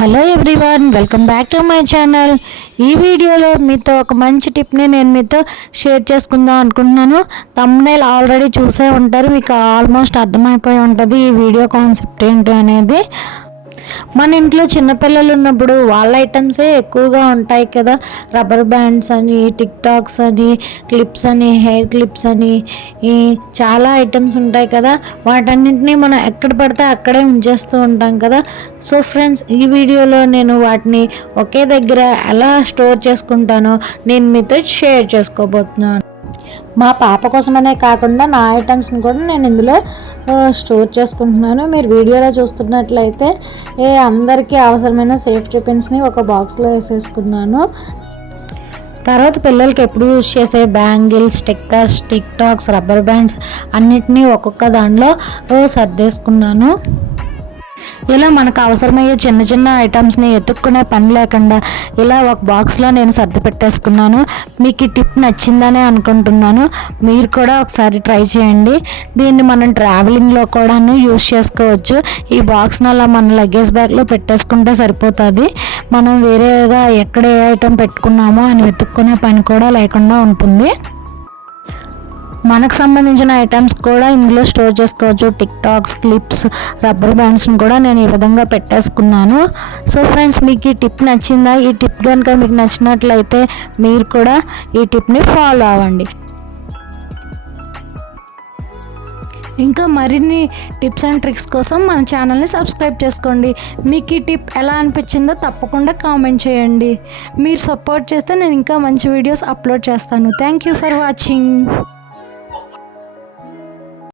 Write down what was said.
Hello everyone welcome back to my channel ఈ వీడియోలో మీతో ఒక మంచి టిప్ని నేను మీతో షేర్ చేసుకుందాం అనుకుంటున్నాను. తమ్నైల్ ఆల్రెడీ చూసే ఉంటారు మీకు ఆల్మోస్ట్ అర్థమైపోయి ఉంటుంది ఈ వీడియో కాన్సెప్ట్ ఏంటి అనేది. మన ఇంట్లో చిన్నపిల్లలు ఉన్నప్పుడు వాళ్ళ ఐటమ్సే ఎక్కువగా ఉంటాయి కదా. రబ్బర్ బ్యాండ్స్ అని టిక్ టాక్స్ అని క్లిప్స్ అని హెయిర్ క్లిప్స్ అని ఈ చాలా ఐటమ్స్ ఉంటాయి కదా. వాటన్నింటినీ మనం ఎక్కడ పడితే అక్కడే ఉంచేస్తూ ఉంటాం కదా. సో ఫ్రెండ్స్ ఈ వీడియోలో నేను వాటిని ఒకే దగ్గర ఎలా స్టోర్ చేసుకుంటానో నేను మీతో షేర్ చేసుకోబోతున్నాను. మా పాప కోసమనే కాకుండా నా ఐటమ్స్ని కూడా నేను ఇందులో స్టోర్ చేసుకుంటున్నాను. మీరు వీడియోలో చూస్తున్నట్లయితే ఏ అందరికీ అవసరమైన సేఫ్టీ పిన్స్ని ఒక బాక్స్లో వేసేసుకున్నాను. తర్వాత పిల్లలకి ఎప్పుడు యూజ్ చేసే bangles stickers tic tacs rubber bands అన్నిటినీ ఒక్కొక్క దానిలో సర్దేసుకున్నాను. ఇలా మనకు అవసరమయ్యే చిన్న చిన్న ఐటమ్స్ని ఎత్తుక్కునే పని లేకుండా ఇలా ఒక బాక్స్లో నేను సర్ది పెట్టేసుకున్నాను. మీకు ఈ టిప్ నచ్చిందనే అనుకుంటున్నాను. మీరు కూడా ఒకసారి ట్రై చేయండి. దీన్ని మనం ట్రావెలింగ్లో కూడాను యూస్ చేసుకోవచ్చు. ఈ బాక్స్ని అలా మన లగేజ్ బ్యాగ్లో పెట్టేసుకుంటే సరిపోతుంది. మనం వేరేగా ఎక్కడ ఏ ఐటమ్ పెట్టుకున్నామో అని వెతుక్కునే పని కూడా లేకుండా ఉంటుంది. మనకు సంబంధించిన ఐటమ్స్ కూడా ఇందులో స్టోర్ చేసుకోవచ్చు. టిక్ టాక్స్ క్లిప్స్ రబ్బర్ బ్యాండ్స్ని కూడా నేను ఈ విధంగా పెట్టేసుకున్నాను. సో ఫ్రెండ్స్ మీకు ఈ టిప్ నచ్చిందా? ఈ టిప్ కనుక మీకు నచ్చినట్లయితే మీరు కూడా ఈ టిప్ని ఫాలో అవ్వండి. ఇంకా మరిన్ని టిప్స్ అండ్ ట్రిక్స్ కోసం మన ఛానల్ని సబ్స్క్రైబ్ చేసుకోండి. మీకు ఈ టిప్ ఎలా అనిపించిందో తప్పకుండా కామెంట్ చేయండి. మీరు సపోర్ట్ చేస్తే నేను ఇంకా మంచి వీడియోస్ అప్లోడ్ చేస్తాను. Thank you for watching.